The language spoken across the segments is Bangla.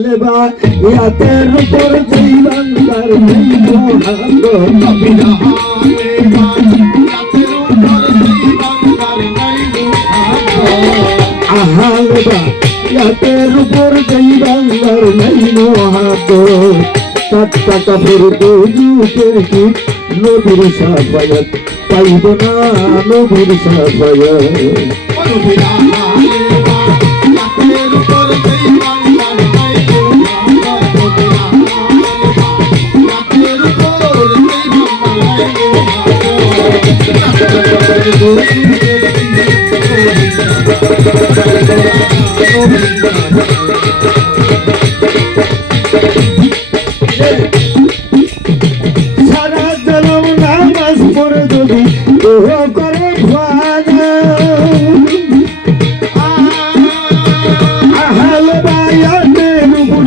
ইয়াতের উপর যেই বাংলার ইয়াতের উপর যেই বাংলার নাই মহাত টাটকা কাপড় যুগের কি নদীর সাফায়াত পাইব না নদীর সাফায়াত সারা জনম নামাজ পড়ে যদি করে আহাল বায়াতের উপর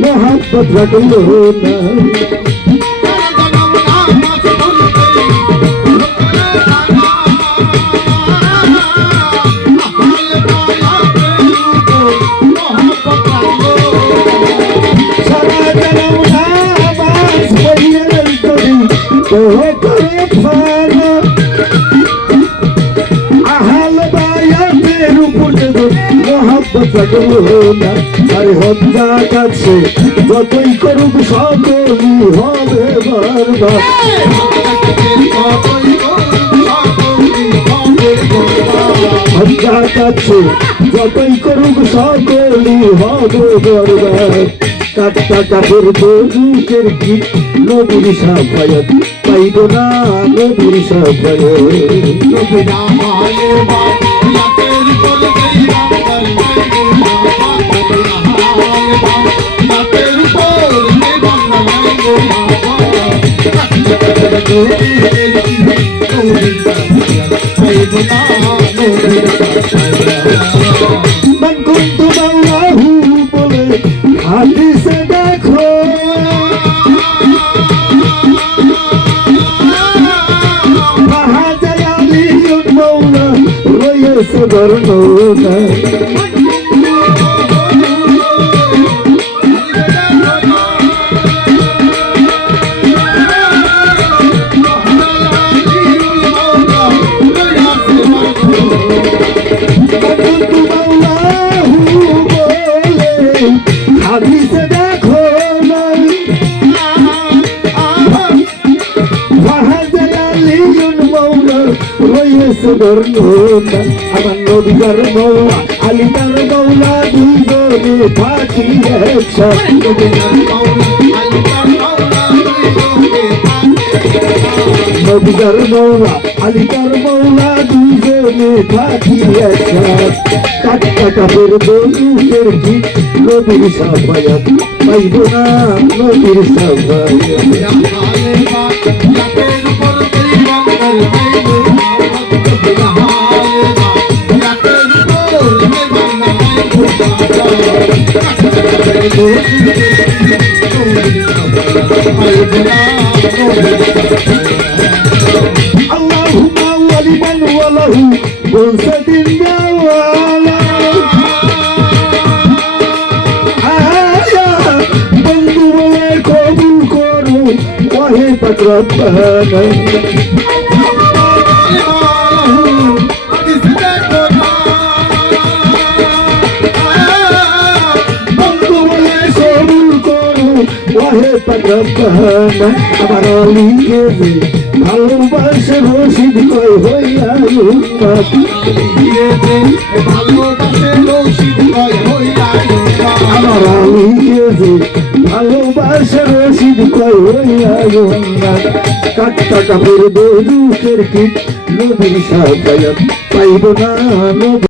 মোহাম্মত রাখলো না আরে হত্যা কাছে যতই করুক সকলই হবে বারবার হত্যা কাছে যতই করুক সকলই হবে বারবার টাটকা কাপড় বন্দুকের গীত নদীর সাফায়াত পাইব না নদীর সাফায়াত من كنت مولاه বলে হাদিসে দেখো বাহাদুর আলী মৌলা রয়েছে বর্ণনা হাদিসে দেখো বাহাদুর আলী মৌলা রয়েছে বর্ণনা আমার নবীর মৌলা আলীর মৌলা দুইজনে থাকি একসাথে নবীর মৌলা আলীর মৌলা দুইজনে থাকি একসাথে টাটকা কাপড় বন্দুকের গীত নদীর সাফায়াত পাইব না নদীর সাফায়াত আল্লাহুম্মা ওয়ালিমান ওয়ালাহু বলছে দিন দেওয়ালা বন্ধু বলে কবুল করো ওহে পাক রব্বানা আমার অলিকে ভালোবাসে রশিদ কয় হইয়া আমার অলিকে ভালোবাসে রশিদ কয় হইয়া টাটকা কাপড় বন্দুকের গীত নদীর সাফায়াত পাইব না